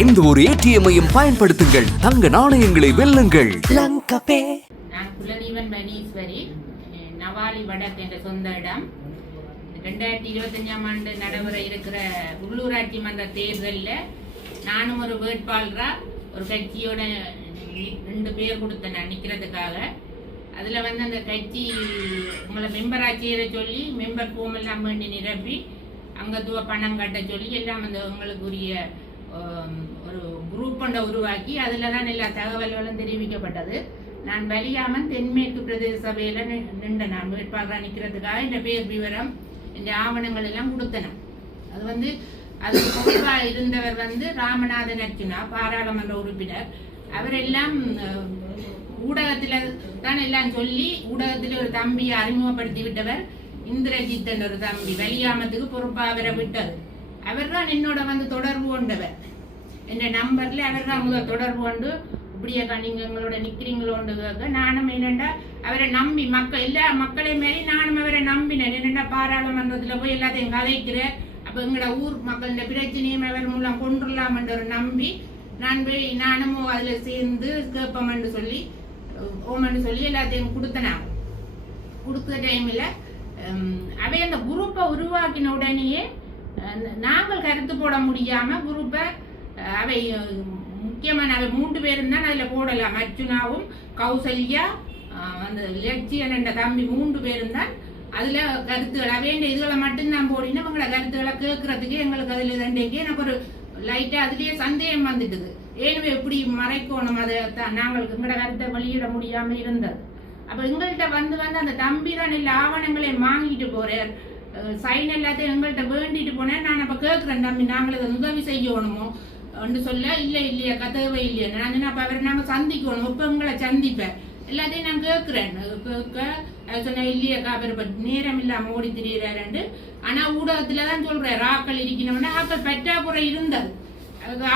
எந்த ஒரு ஏடிஎம்மையும் பயன்படுத்துங்கள், தங்க நாணயங்களை வெல்லுங்கள். நான் குலதீவன் பனீஸ்வரி, நவாலி வடக்கு என்ற சொந்த இடம். 2025ஆம் ஆண்டு நடைபெற இருக்கிற உள்ளூராட்சி மன்ற தேர்தலில் நானும் ஒரு வேட்பாளரா ஒரு கட்சியோட 2 பேர் கொடுத்தேன் நிற்கிறதுக்காக. அதில் அந்த கட்சி உங்களை மெம்பராக சேர சொல்லி மெம்பர் ஃபார்ம் எல்லாம் வேண்டி நிரப்பி அங்கத்துவ பணம் கட்ட சொல்லி எல்லாம் உங்களுக்குரிய ஒரு குரூப் ஒன்றை உருவாக்கி அதில் தான் எல்லா தகவல்களும் தெரிவிக்கப்பட்டது. நான் வலியாமன் தென்மேற்கு பிரதேச சபையில் நின்ற நான் வேட்பாளராக நிற்கிறதுக்காக இந்த பேர் விவரம் இந்த ஆவணங்கள் எல்லாம் கொடுத்தேன். அது அதுக்கு பொறுப்பாக இருந்தவர் ராமநாதன் அர்ச்சுனா, பாராளுமன்ற உறுப்பினர். அவரெல்லாம் ஊடகத்தில் தான் எல்லாம் சொல்லி ஊடகத்தில் ஒரு தம்பியை அறிமுகப்படுத்தி விட்டவர். இந்திரஜித் என்ற ஒரு தம்பி வலியாமத்துக்கு பொறுப்பாக அவரை விட்டது. அவர் தான் என்னோட தொடர்பு கொண்டவர். என்ற நம்பர்ல அவர் தான் முதல் தொடர்பு கொண்டு இப்படியாக்கா நீங்க எங்களோட நிக்கிறீங்களோன்னு கேட்க, நானும் என்னென்னா அவரை நம்பி எல்லா மக்களையும் மாரி நானும் அவரை நம்பினேன். என்னென்னா பாராளுமன்றத்துல போய் எல்லாத்தையும் கதைக்கிறேன், அப்ப எங்களோட ஊர் மக்களோட பிரச்சனையும் அவர் மூலம் கொண்டுடலாம் என்ற ஒரு நம்பி நான் போய் நானும் அதுல சேர்ந்து கேட்போம்னு சொல்லி ஓமன்னு சொல்லி எல்லாத்தையும் கொடுத்தனாங்க. கொடுத்த டைம்ல அவை அந்த குரூப்பை உருவாக்கின உடனேயே நாங்கள் கருத்து போட முடியாம குரூப்பை அவை முக்கியமான அவை 3 பேரும் தான் அதுல போடலாம். அர்ச்சுனாவும் கௌசல்யா அந்த லட்சியன் என்ற தம்பி 3 பேரும் தான் அதுல கருத்துக்கள் அவைண்ட இதுகளை மட்டும்தான் போடினா அவங்களோட கருத்துக்களை கேட்கறதுக்கு எங்களுக்கு அதுல தண்டைக்கு எனக்கு ஒரு லைட்டா அதுலயே சந்தேகம் வந்துட்டுது. ஏனுமே எப்படி மறைக்கணும் அதை நாங்கள் எங்களோட கருத்தை வெளியிட முடியாம இருந்தது. அப்ப எங்கள்கிட்ட அந்த தம்பி தான் இல்ல ஆவணங்களை வாங்கிட்டு போறார், சைன் எல்லாத்தையும் எங்கள்கிட்ட வேண்டிட்டு போனேன். நான் அப்ப கேட்கிறேன், தம்பி நாங்கள் இதை உதவி செய்யணுமோ ஒன்று சொல்ல, இல்லையா கதவை இல்லையா நான் அப்ப அவரை நாங்க சந்திக்கணும், இப்ப உங்களை சந்திப்பேன் எல்லாத்தையும் நான் கேட்கிறேன். கேட்க சொன்ன இல்லையாக்கா அவர் நேரம் இல்லாம ஓடி திரியிறாரு. ஆனா ஊடகத்துலதான் சொல்றாரு ஆக்கள் இருக்கணும்னா ஆக்கள் பற்றாக்குறை இருந்தது.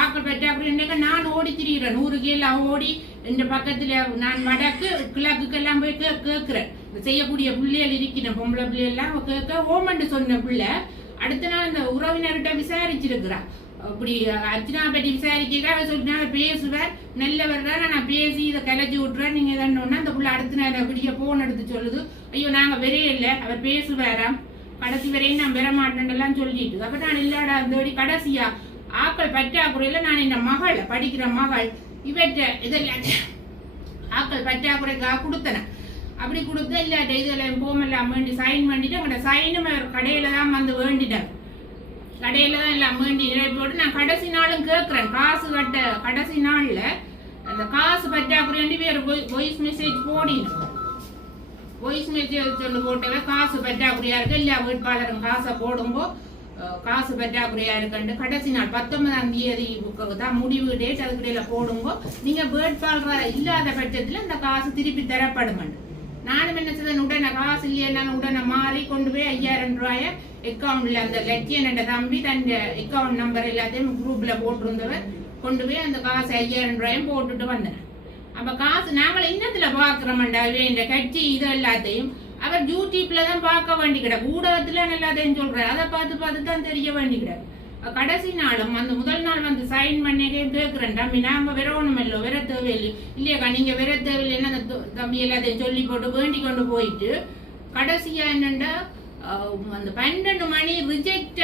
ஆக்கள் பற்றாக்குறை நான் ஓடி திரிகிறேன் 100 கீழ ஓடி இந்த பக்கத்துல நான் வடக்கு கிழக்குக்கெல்லாம் போய் கேட்கிறேன். செய்யக்கூடிய பிள்ளைகள் இருக்கிற பொம்பளை பிள்ளைகள் கேட்க ஓமண்டு சொன்ன பிள்ளை அடுத்த நாள் அந்த உறவினர்கிட்ட விசாரிச்சிருக்கிறான். அப்படி அர்ச்சனா பற்றி விசாரிக்க சொல்லினா பேசுவார், நல்லவர் தான், நான் பேசி இதை கலைச்சி விட்டுறேன் நீங்க எதன்னா அந்த பிள்ளை அடுத்த நேரம் அப்படியே போன் எடுத்து சொல்லுது, ஐயோ நாங்க வரே இல்லை அவர் பேசுவாராம், கடைசி வரையும் நான் வர மாட்டேன்னு எல்லாம் சொல்லிட்டு. அப்ப நான் இல்லாடா அந்த கடைசியா ஆக்கள் பற்றாக்குறையில நான் இந்த மகள் படிக்கிற மகள் இவற்றை இதெல்லாம் ஆக்கள் பற்றாக்குறைக்காக கொடுத்தன. அப்படி கொடுத்து இல்லாட்ட இதெல்லாம் போமெல்லாம் வேண்டி சைன் பண்ணிட்டு அவங்களோட சைனும் கடையில தான் வேண்டிட்டார். கடையில தான் எல்லாம் வேண்டி போட்டு நான் கடைசி நாளும் கேட்கிறேன் காசு கட்ட. கடைசி நாள்ல அந்த காசு பற்றாக்குறை வேற வாய்ஸ் மெசேஜ் போடினோம். வாய்ஸ் மெசேஜ் சொல்லி போட்டவே காசு பற்றாக்குறையா இருக்கு, எல்லா வேட்பாளரும் காசை போடும்போ காசு பற்றாக்குறையா இருக்குன்னு கடைசி நாள் 19ஆம் தேதி தான் முடிவு டேட். அதுக்கிடையில போடும்போ நீங்க வேட்பாளரா இல்லாத பட்சத்துல இந்த காசு திருப்பி தரப்படும். நானும் என்ன செய்தேன், உடனே காசு இல்லையா உடனே மாறி கொண்டு போய் 5000 ரூபாய அக்கௌண்ட்ல அந்த லட்சியன் என்ற தம்பி தன் அக்கௌண்ட் நம்பர் எல்லாத்தையும் குரூப்ல போட்டிருந்தவர் கொண்டு போய் அந்த காசு 5000 ரூபாயும் போட்டுட்டு வந்தேன். அப்ப காசு நாங்கள் இன்னத்துல பாக்குறோம்டா இந்த கட்சி இது எல்லாத்தையும் அவர் யூடியூப்ல தான் பார்க்க வேண்டி கிடக்கு, ஊடகத்துல எல்லாத்தையும் சொல்றாரு, அதை பார்த்து தான் தெரிய வேண்டி கிடக்கு. கடைசி நாளும் அந்த முதல் நாள் சைன் பண்ணி கேட்கிறேன், தம்பி நாங்க வரணும் இல்லோ வர தேவையில்லை இல்லையாக்கா நீங்க வர தேவையில்லைன்னு அந்த தம்பி எல்லாத்தையும் சொல்லி போட்டு வேண்டி கொண்டு போயிட்டு கடைசியா என்னண்டா அந்த 12 மணி ரிஜெக்ட்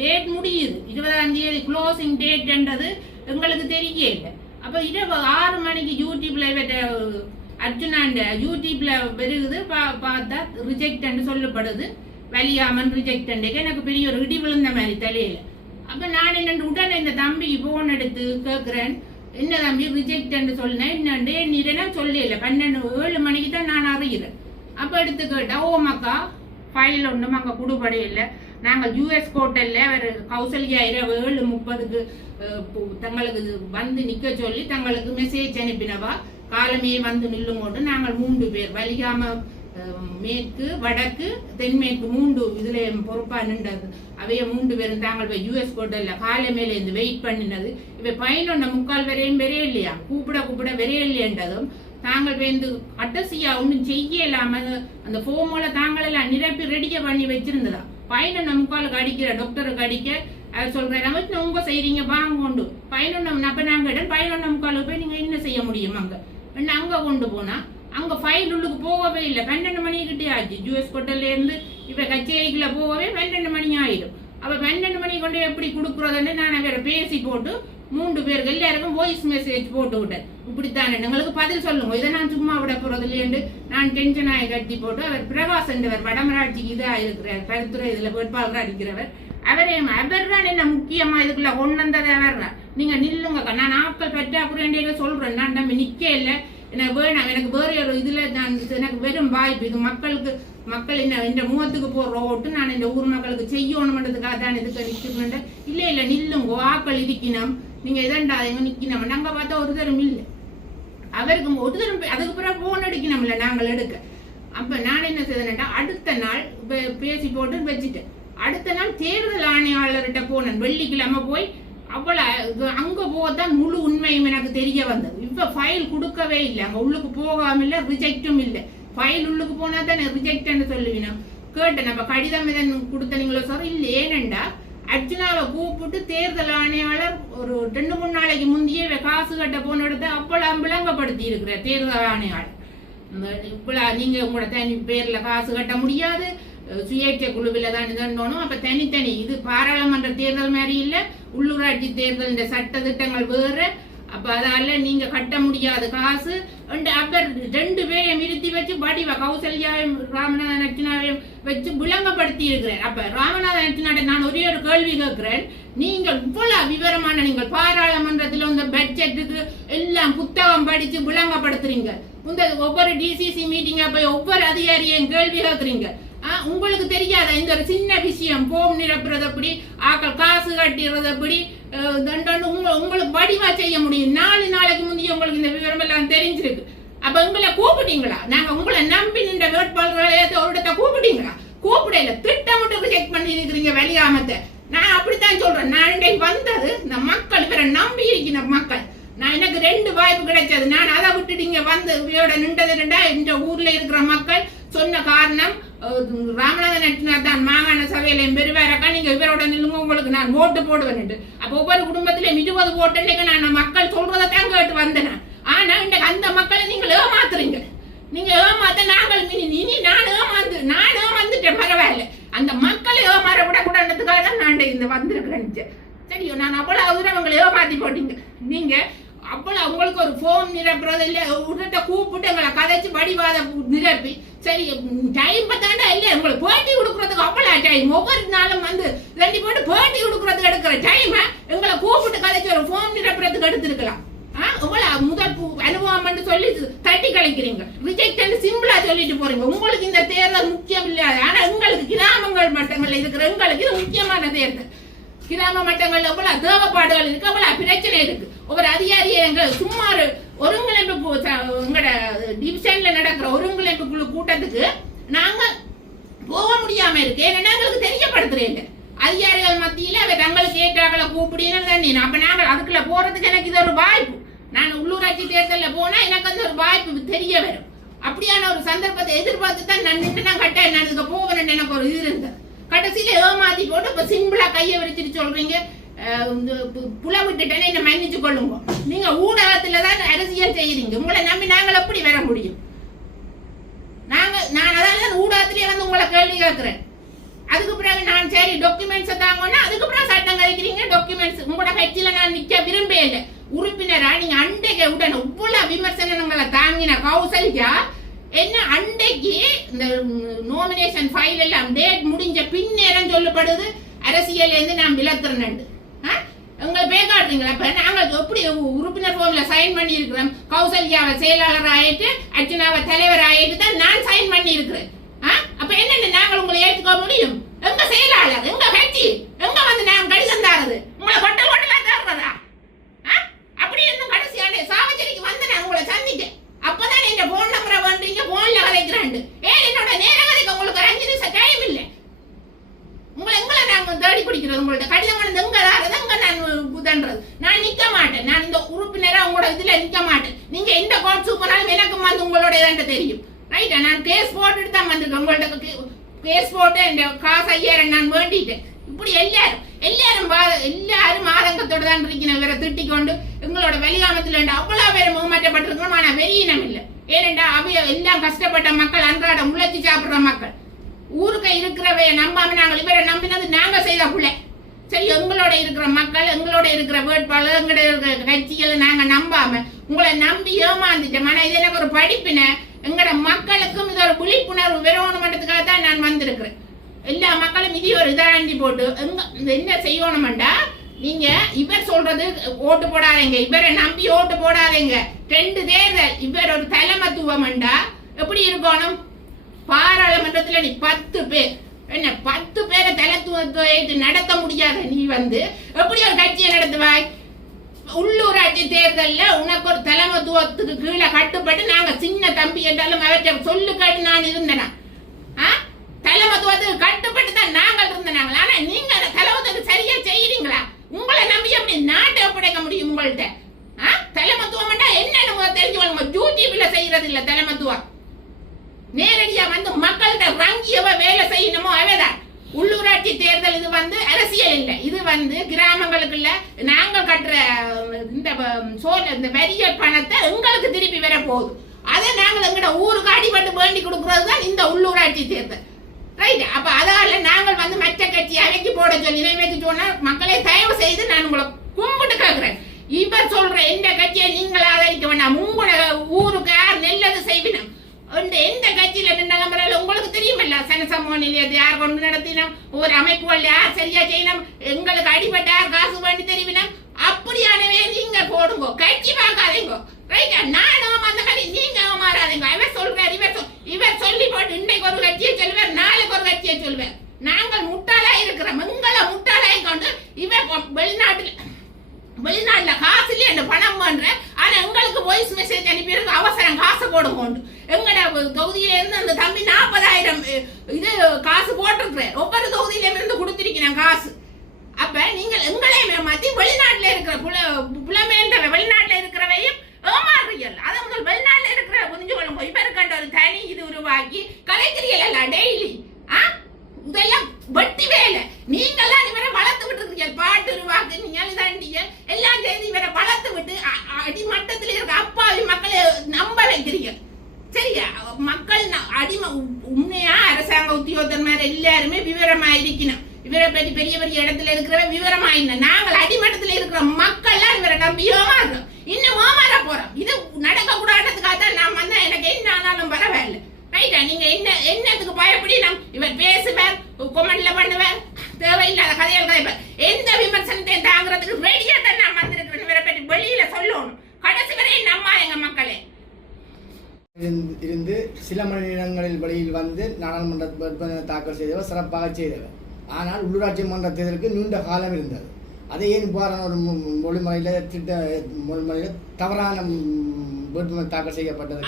டேட் முடியுது, 20ஆம் தேதி க்ளோசிங் டேட்ன்றது எங்களுக்கு தெரிய இல்லை. அப்ப 6 மணிக்கு யூடியூப்ல அர்ஜுனாண்ட யூடியூப்ல வருகுது, பார்த்தா ரிஜெக்ட் சொல்லப்படுது, வலியாமன் ரிஜெக்ட். எனக்கு பெரிய ஒரு இடி விழுந்த மாதிரி தலையில. அப்ப நான் என்ன உடனே இந்த தம்பிக்கு போன் எடுத்து கேட்கிறேன், என்ன தம்பி ரிஜெக்ட் சொன்னேன், என்னண்டு நீனா சொல்லல 7 மணிக்கு தான் நான் அறிகிறேன். அப்ப எடுத்து கேட்டா ஓமாக்கா ஃபைல் ஒன்றும் அங்க குடுபடை இல்லை, நாங்கள் யூஎஸ் கோட்டல்ல ஒரு கௌசல்யா 7:30க்கு தங்களுக்கு நிக்க சொல்லி தங்களுக்கு மெசேஜ் அனுப்பினவா காலமே நில்லுங்கோடு நாங்கள் 3 பேர் வலியாம மேற்கு வடக்கு தென்மேற்கு 3 இதுல பொறுப்பா நின்றது. அவைய 3 பேரும் தாங்கள் போய் யூஎஸ் கோட்டல்ல காலை மேல இருந்து வெயிட் பண்ணினது. இவை 11:45 வரையும் வெறைய இல்லையா, கூப்பிட வெறைய இல்லையன்றதும் தாங்கள் வந்து கட்டசியா ஒன்றும் செய்யலாம அந்த ஃபோமோல தாங்கள் எல்லாம் நிரப்பி ரெடிக்க பண்ணி வச்சிருந்ததா. 11:45 அடிக்கிற டாக்டருக்கு அடிக்க அவர் சொல்றாரு உங்க செய்றீங்க வாங்க கொண்டு 11 அப்ப நாங்க 11:15 போய் நீங்க என்ன செய்ய முடியும் அங்க கொண்டு போனா அங்க ஃபைல் உள்ளுக்கு போகவே இல்லை. 12 மணி கிட்டே ஆச்சு. ஜூஎஸ் ஹோட்டல்ல இருந்து இப்ப கச்சேரிக்குள்ள போகவே 12 மணி ஆயிடும். அப்ப 12 மணி கொண்டு எப்படி கொடுக்குறதுன்னு நான் வேற பேசி போட்டு 3 பேருக்கு எல்லாருக்கும் வாய்ஸ் மெசேஜ் போட்டு விட்டேன். இப்படித்தானே எங்களுக்கு பதில் சொல்லுங்க, இதை நான் சும்மா விட போறது இல்லையென்று நான் டென்ஷன் ஆகி கட்டி போட்டு அவர் பிரகாஷ் என்றவர் வடமராட்சிக்கு இதா இருக்கிறார், கருத்துறை இதுல வேட்பாளராக இருக்கிறவர். அவர் தான் என்ன முக்கியமா இதுக்குள்ள கொண்டு வந்ததை அவர் நீங்க நில்லுங்க, நான் ஆட்கள் பற்றாக்குறை சொல்றேன், நான் நம்ம நிக்க இல்லை, எனக்கு வேணாம், எனக்கு வேற ஒரு இதுல நான் எனக்கு வெறும் வாய்ப்பு, இது மக்கள் என்ன இந்த முகத்துக்கு போடுற ஓட்டு நான் இந்த ஊர் மக்களுக்கு செய்யணும்ன்றதுக்காக தான் இதுக்கு நிற்கிறேன். இல்ல நில்லுங்க, ஆக்கள் இருக்கணும், நீங்க இதண்டாதீங்க நிக்கணும். நாங்க பார்த்தா ஒரு தரம் இல்லை, அவருக்கு ஒரு தரம் அதுக்கு பிறகு போன் அடிக்கணும்ல நாங்கள் எடுக்க. அப்ப நான் என்ன செய்தேன்டா அடுத்த நாள் பேசி போட்டு வச்சுட்டேன். அடுத்த நாள் தேர்தல் ஆணையாளர்கிட்ட போனேன், வெள்ளிக்கிழமை போய் அவ்வளவு அங்க போகத்தான் முழு உண்மையும் எனக்கு தெரிய வந்தது. இப்ப ஃபைல் கொடுக்கவே இல்லை, அங்க உள்ளுக்கு போகாம இல்ல, ரிஜெக்டும் இல்லை. ஃபைல் உள்ளுக்கு போனா தான் ரிஜெக்ட்னு சொல்லுவீங்க. கேட்டேன் நம்ம கடிதம் இதன் கொடுத்தனீங்களோ சார், இல்ல ஏனண்டா அர்ஜுனாவை கூப்பிட்டு தேர்தல் ஆணையாளர் ஒரு 2-3 நாளைக்கு முந்தையே காசு கட்ட போன இடத்த அப்பளம் விளங்கப்படுத்தி இருக்கிற தேர்தல் ஆணையாளர். இப்பெல்லாம் நீங்க உங்களோட தனி பேர்ல காசு கட்ட முடியாது, சுயேட்சை குழுவில் தான் இதோனும். அப்ப தனித்தனி இது பாராளுமன்ற தேர்தல் மாதிரி இல்ல, உள்ளூராட்சி தேர்தல் இந்த சட்ட திட்டங்கள் வேறு. அப்ப அதால நீங்க கட்ட முடியாத காசு. அப்ப 2 பேரையும் நிறுத்தி வச்சு வடிவ கௌசல்யாவையும் ராமநாதன் அர்ச்சனாவையும் வச்சு விளங்கப்படுத்தி இருக்கிறேன். அப்ப ராமநாதன் அர்ச்சனாட்ட நான் ஒரே ஒரு கேள்வி கேட்கிறேன், நீங்கள் இவ்வளவு விவரமான நீங்கள் பாராளுமன்றத்தில் இந்த பட்ஜெட்டுக்கு எல்லாம் புத்தகம் படிச்சு விளங்கப்படுத்துறீங்க, இந்த ஒவ்வொரு டிசிசி மீட்டிங்கா போய் ஒவ்வொரு அதிகாரியும் கேள்வி கேட்கறீங்க. உங்களுக்கு தெரியாத இந்த ஒரு சின்ன விஷயம், போம் நிரப்புறது எப்படி, ஆக்கள் காசு கட்டிடுறது எப்படி, உங்களுக்கு வடிவா செய்ய முடியும். 4 நாளைக்கு முந்தைய உங்களுக்கு இந்த விவரம் எல்லாம் தெரிஞ்சிருக்கு. அப்ப உங்களை கூப்பிட்டீங்களா? நாங்க உங்களை நம்பி நின்ற வேட்பாளர்களை ஒரு இடத்த கூப்பிட்டீங்களா? கூப்பிடல, திட்டமிட்டு ரிஜெக்ட் பண்ணி இருக்கிறீங்க வெளியாமத்தை. நான் அப்படித்தான் சொல்றேன். நான் இன்றைக்கு வந்தது இந்த மக்கள் இவரை நம்பி இருக்கிற மக்கள். நான் எனக்கு 2 வாய்ப்பு கிடைச்சது, நான் அதை விட்டுட்டு இங்க வந்து இவையோட நின்றதுண்டா இந்த ஊர்ல இருக்கிற மக்கள் சொன்ன காரணம் ராமநாதன் அர்ச்சனா தான் மாகாண சபையில பெருவாரக்கா நீங்க இவரோட நில்லுங்க, உங்களுக்கு நான் ஓட்டு போடுவேன். அப்ப ஒவ்வொரு குடும்பத்திலும் 20 ஓட்டு நான் மக்கள் சொல்றதான் கேட்டு வந்தேன். ஆனா இன்றைக்கு அந்த மக்களை நீங்கள் ஏமாத்துறீங்க. நீங்க ஏமாத்த நாங்கள் நான் ஏமாந்துட்டேன், பரவாயில்ல. அந்த மக்களை ஏமாற விடக்கூடாதுக்காக தான் நான் இந்த வந்திருக்கிறேன். சரியோ, நான் அவ்வளவு தூரம் உங்களை ஏமாத்தி போட்டீங்க. நீங்க அவ்வளவு உங்களுக்கு ஒரு ஃபோம் நிரப்புறது இல்ல, உடனே கூப்பிட்டு எங்களை கதைச்சு வடிவாத நிரப்பி சரி டைம் பார்த்தாண்டா இல்ல, உங்களுக்கு பேட்டி கொடுக்கறதுக்கு அவ்வளவு டைம். ஒவ்வொரு நாளும் வந்து 2 போட்டு பேட்டி கொடுக்கறதுக்கு எடுக்கிற டைம் எங்களை கூப்பிட்டு கதைச்சு ஒரு ஃபோம் நிரப்புறதுக்கு எடுத்திருக்கலாம். முதல் அனுபவம் சொல்லி தட்டி கழிக்கிறீங்க, ரிஜெக்ட் சிம்பிளா சொல்லிட்டு போறீங்க. உங்களுக்கு இந்த தேர்தல் முக்கியம் இல்லையா? ஆனா உங்களுக்கு கிராமங்கள் மட்டங்கள்ல இருக்கிற எங்களுக்கு இது முக்கியமான தேர்தல். கிராம மட்டங்கள்ல எவ்வளவு தேவைப்பாடுகள் இருக்கு, அவ்வளவு பிரச்சனை இருக்கு. ஒவ்வொரு அதிகாரியை சும்மா ஒருங்கிணைப்பு எங்களோட டிவிஷன்ல நடக்கிற ஒருங்கிணைப்பு குழு கூட்டத்துக்கு நாங்க போக முடியாம இருக்கு. ஏன்னா எங்களுக்கு தெரியப்படுத்துறேன் அதிகாரிகள் மத்தியில அவ தங்களுக்கு ஏற்றாக்களை கூப்பிடுன்னு. அப்ப நாங்கள் அதுக்குள்ள போறதுக்கு எனக்கு இது ஒரு வாய்ப்பு. நான் உள்ளூராட்சி தேர்தலில் போனா எனக்கு அந்த ஒரு வாய்ப்பு தெரிய வரும். அப்படியான ஒரு சந்தர்ப்பத்தை எதிர்பார்த்து தான் நான் நின்று நான் கட்ட நான் இதுக்கு போவேன் எனக்கு ஒரு இது இருந்தது. கடைசியில ஏமாத்தி போட்டு இப்ப சிம்பிளா கையை விரிச்சிட்டு சொல்றீங்க புல விட்டுட்டேன்னு என்ன மன்னிச்சு கொள்ளுங்க. நீங்க ஊடகத்துலதான் அரசியல் செய்யறீங்க, உங்களை நம்பி நாங்கள் எப்படி வர முடியும்? நான் அதான் ஊடகத்திலேயே வந்து உங்களை கேள்வி கேட்கிறேன். அதுக்கு பிறகு நான் சரி டாக்குமெண்ட்ஸை தாங்கன்னா அதுக்கு பிறகு சட்டம் கழிக்கிறீங்க. டாக்குமெண்ட்ஸ் உங்களோட கட்சியில நான் நிக்க விரும்பவே இல்லை. உறுப்பினரா நீங்க அண்டைக்கு உடனே இவ்வளவு விமர்சனங்களை தாங்கின கௌசல்யா என்ன அண்டைக்கு இந்த நோமினேஷன் ஃபைல் எல்லாம் டேட் முடிஞ்ச பின்னேரம் சொல்லப்படுது அரசியல் இருந்து நான் விலத்துறேன். உங்களை பேக்காடுறீங்களா? இப்ப நாங்கள் எப்படி உறுப்பினர் ஃபார்ம்ல சைன் பண்ணி இருக்கிறோம், கௌசல்யாவை செயலாளர் ஆயிட்டு அர்ச்சனாவை தலைவர் ஆயிட்டு தான் நான் சைன் பண்ணி இருக்கிறேன். அப்ப என்ன நாங்கள் உங்களை ஏற்றுக்க முடியும்? எங்க செயலாளர் எங்க கட்சி எங்க வந்து நான் கடிதம் தாரது உங்களை ஹோட்டல் ஹோட்டலா தாடுறதா? அப்படி இன்னும் கடைசியான சாவச்சேரிக்கு வந்து நான் உங்களை சந்திட்டேன். அப்பதான் என் போன் நம்பரை பண்றீங்க, போன்ல கலைக்கிறான். ஏன் என்னோட நேர கதைக்கு உங்களுக்கு ஒரு 5 நிமிஷம் டைம் இல்லை. எங்களை நாங்க தேடி பிடிக்கிறது உங்கள்ட்ட கடிதம் பண்ணது எங்க தாரது எங்க நான் புதன்றது. நான் நிக்க மாட்டேன், நான் இந்த உறுப்பினரா உங்களோட இதுல நிக்க மாட்டேன். நீங்க எந்த கோட் சூப்பராலும் எனக்கு வந்து உங்களோட இதான் தெரியும். ரைட்டா? நான் கேஸ் போட்டுட்டு தான் வந்திருக்கேன். உங்கள்ட்ட கேஸ் போட்டு இந்த காசு 5000 நான் வேண்டிட்டேன். இப்படி எல்லாரும் ஆதங்கத்தோட தான் இருக்கணும். இவரை திட்டிக் கொண்டு எங்களோட வெளியாமத்துல அவ்வளவு பேர் முகமாற்றப்பட்டிருக்கணும். ஆனா வெளியினம் இல்லை. ஏனென்றா அவைய எல்லாம் கஷ்டப்பட்ட மக்கள், அன்றாட உழைச்சி சாப்பிடுற மக்கள், ஊருக்கு இருக்கிறவைய நம்பாம நாங்கள் இவரை நம்பினது நாங்க செய்த பிள்ளை. சரி, எங்களோட இருக்கிற மக்கள், எங்களோட இருக்கிற வேட்பாளர், எங்களோட இருக்கிற கட்சிகளை நாங்க நம்பாம உங்களை நம்பி ஏமாந்துட்டோம். ஆனா இது எனக்கு ஒரு படிப்பின, எங்களோட மக்களுக்கும் இது ஒரு விழிப்புணர்வு வரணுமன்றதுக்காக தான் நான் வந்திருக்கிறேன். எல்லா மக்களும் இது ஒரு இதாண்டி போட்டு என்ன செய்யணும்டா, நீங்க இவர் சொல்றது ஓட்டு போடாதீங்க, இவரை நம்பி ஓட்டு போடாதீங்க. 2 தேர்தல் இவர் ஒரு தலைமத்துவம்டா எப்படி இருக்கணும்? பாராளுமன்றத்துல நீ 10 பேர், என்ன 10 பேரை தலைத்துவத்தை நடத்த முடியாத நீ எப்படி ஒரு கட்சியை நடத்துவாய்? உள்ளூராட்சி தேர்தல்ல உனக்கு ஒரு தலைமத்துவத்துக்கு கீழே கட்டுப்பட்டு நாங்க சின்ன தம்பி என்றாலும் அவற்றை சொல்லு கேட்டு நான் இருந்தேனா? தலைமத்துவத்துக்கு கட்டுப்பட்டு தான் நாங்கள் இருந்தனாங்க. ஆனா நீங்க அந்த தலைமத்துவத்துக்கு சரியா செய்யறீங்களா? உங்களை நம்பி எப்படி நாட்டை ஒப்படைக்க முடியும் உங்கள்கிட்ட? தலைமத்துவம் என்னன்னு தெரிஞ்சுக்கோங்க. யூடியூப்ல செய்யறது இல்ல தலைமத்துவம். நேரடியா மக்கள்கிட்ட ரங்கியவ வேலை செய்யணுமோ அவைதான். உள்ளூராட்சி தேர்தல் இது அரசியல் இல்லை, இது கிராமங்களுக்குள்ள நாங்கள் கட்டுற இந்த வரிய பணத்தை எங்களுக்கு திருப்பி வர போகுது. அதை நாங்கள் எங்கட ஊருக்கு அடிபட்டு வேண்டி கொடுக்கறது தான் இந்த உள்ளூராட்சி தேர்தல். ரைட்? அப்ப அதால நாங்கள் மற்ற கட்சி அவைக்கு போட சொல்லி வைக்க சொன்னா மக்களை தயவு செய்து நான் உங்களை கும்பிட்டு கேட்கிறேன். இவர் சொல்ற எந்த கட்சியை நீங்கள் ஆதரிக்க வேண்டாம். உங்களோட ஊருக்கு யார் நெல்லது செய்வினம், எந்த கட்சியில நின்ற உங்களுக்கு தெரியுமல்ல. சனசமூக நிலையத்தை யார் கொண்டு நடத்தினோம், ஒரு அமைப்புகள் யார் சரியா செய்யணும், எங்களுக்கு அடிபட்ட யார் காசு வேண்டி தெரிவினம், அப்படியானவே நீங்க போடுங்க. கட்சி பார்க்காதீங்க. ரைட்டா? நானும் அந்த மாதிரி நீங்க மாறாதீங்க. இவர் சொல்றாரு, இவர் சொல்லி போட்டு இன்றைக்கு ஒரு கட்சியை சொல்லுவார், நாளைக்கு ஒரு கட்சியை சொல்லுவார். நாங்கள் முட்டாளா இருக்கிறோம். எங்களை முட்டாளாய் கொண்டு இவன் வெளிநாட்டுல காசு இல்லையா அந்த பணம் பண்ற, ஆனா எங்களுக்கு வாய்ஸ் மெசேஜ் அனுப்பி அவசரம் காசு போடுங்க. எங்கட தொகுதியில இருந்து அந்த தம்பி 40,000 இது காசு போட்டிருக்கிறார். ஒவ்வொரு தொகுதியில இருந்து கொடுத்திருக்கிறேன் காசு. அப்ப நீங்கள் எங்களை மாத்தி வெளிநாட்டுல இருக்கிற புலமேன்ற வெளிநாட்டுல இருக்கிறவையும் ஏமாறுறீர்கள். அதை முதல் வெளிநாட்டுல இருக்கிற புரிஞ்சு கொள்ளுங்க. இப்ப இருக்கின்ற ஒரு தனி இது உருவாக்கி கலைக்கிறீர்கள் டெய்லி. இதெல்லாம் வெட்டி வேலை. நீங்கெல்லாம் இவரை வளர்த்து விட்டு இருக்கீங்க. பாட்டு உருவாக்கு நீங்க எல்லாம் செய்து இவரை வளர்த்து விட்டு அடிமட்டத்தில் இருக்க அப்பாவி மக்களை நம்ப வைக்கிறீங்க. சரியா? மக்கள் அடிமை உண்மையா அரசாங்க உத்தியோகத்தன்மார் எல்லாருமே விவரமா இருக்கணும். இவரை பற்றி பெரிய பெரிய இடத்துல இருக்கிற விவரமா இல்லை. நாங்கள் அடிமட்டத்தில் இருக்கிற மக்கள்லாம் இவரை நம்பி ஏமாறுறோம். இன்னும் ஏமாற போறோம். இது நடக்க கூடாதுக்காக தான் நான் வந்தா எனக்கு என்ன ஆனாலும் பரவாயில்ல. ரைட்டா? நீங்க என்னத்துக்கு பயப்படினோம்? இவர் பேசுவார், கொமெண்ட்ல பண்ணுவார், தேவையில்லாத கதைகள் கதைப்பார். எந்த விமர்சனத்தையும் தாங்கிறதுக்கு ரெடியா தான் நான் வந்திருக்கிறேன். இவரை பற்றி வெளியில சொல்லணும். கடைசி வரை நம்மா எங்க மக்களே இருந்து சில மணி நேரங்களில் வெளியில் நாடாளுமன்ற தாக்கல் செய்தவர் சிறப்பாக செய்தவர். ஆனால் உள்ளூராட்சி மன்ற தேர்தலுக்கு நீண்ட காலம் இருந்தது. அதை ஏன் இவ்வாறான ஒரு மொழிமுறையில் தவறான வேட்புமனு தாக்கல் செய்யப்பட்டது?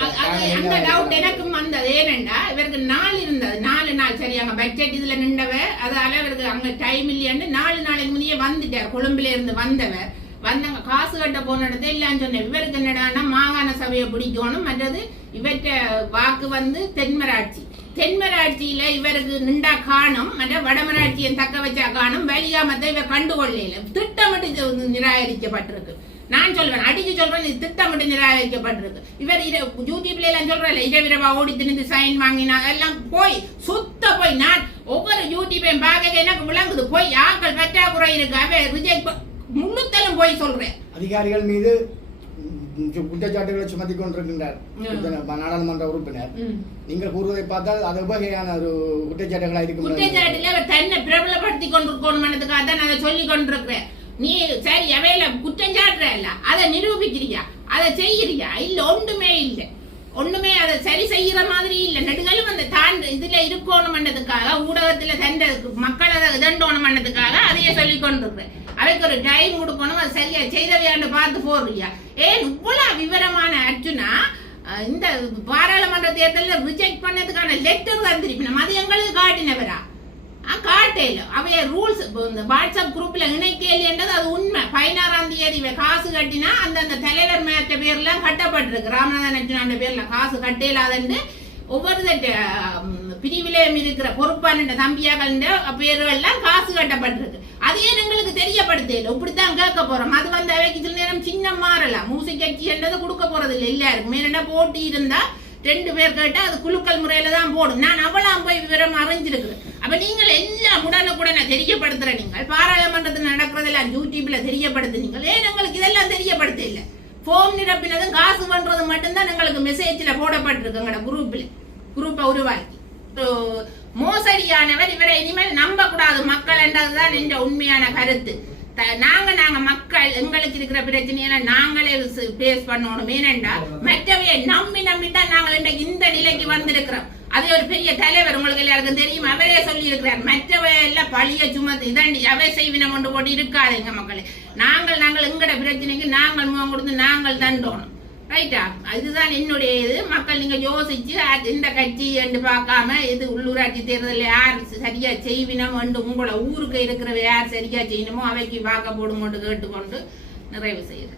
எனக்கும் வந்தது. ஏனென்றா இவருக்கு 4 இருந்தது. 4 நாள் சரியாங்க பட்ஜெட் இதுல நின்றவர். அதால இவருக்கு அங்க டைம் இல்லையாண்டு 4 நாளைக்கு முன்னே வந்துட்டார். கொழும்புல இருந்து வந்தவர். வந்தாங்க காசு கட்ட போன இடத்துல இல்லைன்னு சொன்னேன். இவருக்கு என்னடான்னா மாகாண சபையை பிடிக்கணும். மற்றது இவற்ற வாக்கு தென்மராட்சியில இவருக்கு நின்றா காணும், மற்ற வடமராட்சியை தக்க வச்சா காணும். வெளியாமத்தை இவர் கண்டுகொள்ள திட்டமிட்டு நிராகரிக்கப்பட்டிருக்கு. நான் சொல்வேன், அடிச்சு சொல்றேன், இது திட்டமிட்டு நிராகரிக்கப்பட்டிருக்கு. இவர் யூடியூப்ல எல்லாம் சொல்றேன், இரவிரவா ஓடி திணிந்து சைன் வாங்கினா எல்லாம் போய் நான் ஒவ்வொரு யூடியூப்பையும் பார்க்க எனக்கு விளங்குது. போய் ஆக்கள் பற்றாக்குறை இருக்கு. அவ ரிஜெக்ட் முழுத்தலும் போய் சொல்றேன். அதிகாரிகள் மீது குற்றச்சாட்டுகளை சுமத்தி கொண்டிருக்கின்றார் நாடாளுமன்ற உறுப்பினர். நீங்கள் கூறுவதை பார்த்தால் அது வகையான ஒரு குற்றச்சாட்டுகளா இருக்கு. குற்றச்சாட்டுல அவர் தன்னை பிரபலப்படுத்தி கொண்டிருக்கணும்ன்றதுக்காக தான் அதை சொல்லி கொண்டிருக்கிறேன். நீ சரி அவையில குற்றம் சாட்டுற இல்ல, அதை நிரூபிக்கிறியா, அதை செய்யறியா? இல்ல, ஒண்ணுமே அதை சரி செய்யற மாதிரி இல்ல. நெடுகளும் அந்த இதுல இருக்கணும்ன்றதுக்காக ஊடகத்துல தண்ட மக்களை இதண்டோணும்ன்றதுக்காக அதையே சொல்லி கொண்டிருக்கிறேன். அவைக்கு ஒரு டைம் கொடுக்கணும். அது சரியா செய்தவையாண்டு பார்த்து போடுறியா? ஏன் இவ்வளவு விவரமான அர்ஜுனா இந்த பாராளுமன்ற தேர்தலில் ரிஜெக்ட் பண்ணதுக்கான லெட்டர் தந்திருப்பினோம். அது எங்களுக்கு காட்டினவரா? காட்டையில அவைய ரூல்ஸ் இந்த வாட்ஸ்அப் குரூப்ல இணைக்கேல் என்றது அது உண்மை. 16ஆம் தேதி காசு கட்டினா அந்த தலைவர் மேற்ற பேர்லாம் கட்டப்பட்டிருக்கு. ராமநாதன் அர்ஜுனாண்ட பேர்ல காசு கட்டேலாதன்னு ஒவ்வொரு பிரிவிலையும் இருக்கிற பொறுப்பான தம்பியாக்கள் பேர்கள் எல்லாம் காசு கட்டப்பட்டிருக்கு. அதையே எங்களுக்கு தெரியப்படுத்தல. இப்படித்தான் கேட்க போறோம். அது வந்து அவைக்கு சில நேரம் சின்ன மாறலாம். மூசிக் கட்சி என்றது கொடுக்க போறது இல்லை எல்லாருக்கும். மேல போட்டி இருந்தா 2 பேர் கேட்டா அது குழுக்கள் முறையில தான் போடும். நான் அவளாம் போய் விவரம் அறிஞ்சிருக்கிறேன். அப்ப நீங்கள் எல்லாம் உடனுக்குடனே தெரியப்படுத்துற நீங்கள் பாராளுமன்றத்தில் நடக்கிறதெல்லாம் யூடியூப்ல தெரியப்படுத்துனீங்க. ஏன் எங்களுக்கு இதெல்லாம் தெரியப்படுத்த இல்லை? போம் நிரப்பினதும் காசு பண்றது மட்டும்தான் எங்களுக்கு மெசேஜ்ல போடப்பட்டிருக்கு. எங்களோட குரூப்பை உருவாக்கி மோசடியானவர் இவரை இனிமேல் நம்ப கூடாது மக்கள் என்றதுதான் என்ற உண்மையான கருத்து. நாங்க மக்கள் எங்களுக்கு இருக்கிற பிரச்சனையெல்லாம் நாங்களே பேஸ் பண்ணணும். ஏனென்றா மற்றவையை நம்பித்தான் நாங்கள் இன்றைக்கு இந்த நிலைக்கு வந்திருக்கிறோம். அது ஒரு பெரிய தலைவர் உங்களுக்கு எல்லாருக்கும் தெரியும். அவரே சொல்லி இருக்கிறார், மற்றவையெல்லாம் பழிய சுமத்து இதாண்டி அவை செய்வினம் கொண்டு போட்டு இருக்காது. எங்க மக்களே நாங்கள் எங்கட பிரச்சனைக்கு நாங்கள் முகம் கொடுத்து நாங்கள் தண்டோணும். ரைட்டா? இதுதான் என்னுடைய இது. மக்கள் நீங்க யோசிச்சு இந்த கட்சி என்று பார்க்காம இது உள்ளூராட்சி தேர்தலில் யார் சரியா செய்வினம் என்று உங்களை ஊருக்கு இருக்கிற யார் சரியா செய்யணுமோ அவைக்கு வாக்க போடுங்கொண்டு கேட்டுக்கொண்டு நிறைவு செய்யுது.